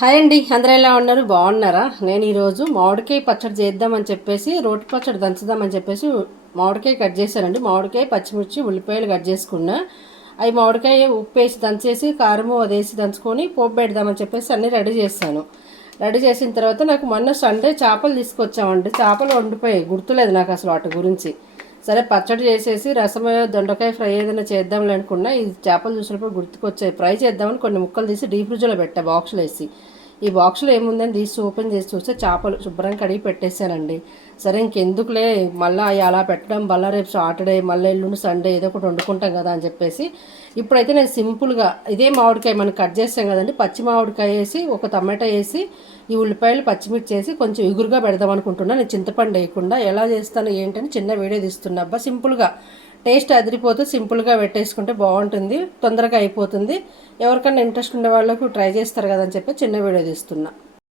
Hi అండి అందరూ ఎలా ఉన్నారు? బాగున్నారా? నేను ఈరోజు మామిడికాయ పచ్చడి చేద్దామని చెప్పేసి రోటి పచ్చడి దంచుదామని చెప్పేసి మామిడికాయ కట్ చేశానండి. మామిడికాయ పచ్చిమిర్చి ఉల్లిపాయలు కట్ చేసుకున్నా. అవి మామిడికాయ ఉప్పు వేసి దంచేసి కారము అది వేసి దంచుకొని పోపు పెడదామని చెప్పేసి అన్నీ రెడీ చేశాను. రెడీ చేసిన తర్వాత నాకు మొన్న సండే చేపలు తీసుకొచ్చామండి. చేపలు వండిపోయాయి. గుర్తులేదు నాకు అసలు వాటి గురించి. సరే పచ్చడి చేసేసి రసం దొండకాయ ఫ్రై ఏదైనా చేద్దాంలే అనుకున్నా ఈ చేపలు చూసినప్పుడు గుర్తుకొచ్చాయి. ఫ్రై చేద్దామని కొన్ని ముక్కలు తీసి డీప్ ఫ్రిడ్జ్లో పెట్టా బాక్స్లో వేసి. ఈ బాక్స్లో ఏముందని తీసి ఓపెన్ చేసి చూస్తే చేపలు శుభ్రం కడిగి పెట్టేశానండి. సరే ఇంకెందుకులే మళ్ళీ అలా పెట్టడం వల్ల రేపు సాటర్డే మళ్ళీ ఎల్లుండి సండే ఏదో ఒకటి వండుకుంటాం కదా అని చెప్పేసి ఇప్పుడైతే నేను సింపుల్గా ఇదే మామిడికాయ మనం కట్ చేస్తాం కదండి పచ్చి మామిడికాయ వేసి ఒక టమాటా వేసి ఈ ఉల్లిపాయలు పచ్చిమిర్చి వేసి కొంచెం ఎగురుగా పెడదాం అనుకుంటున్నా. నేను చింతపండు వేయకుండా ఎలా చేస్తాను ఏంటని చిన్న వీడియో తీస్తున్నా అబ్బా సింపుల్గా. టేస్ట్ అదిరిపోతే సింపుల్గా పెట్టేసుకుంటే బాగుంటుంది తొందరగా అయిపోతుంది. ఎవరికైనా ఇంట్రెస్ట్ ఉండే వాళ్ళకు ట్రై చేస్తారు కదని చెప్పి చిన్న వీడియో తీస్తున్నా.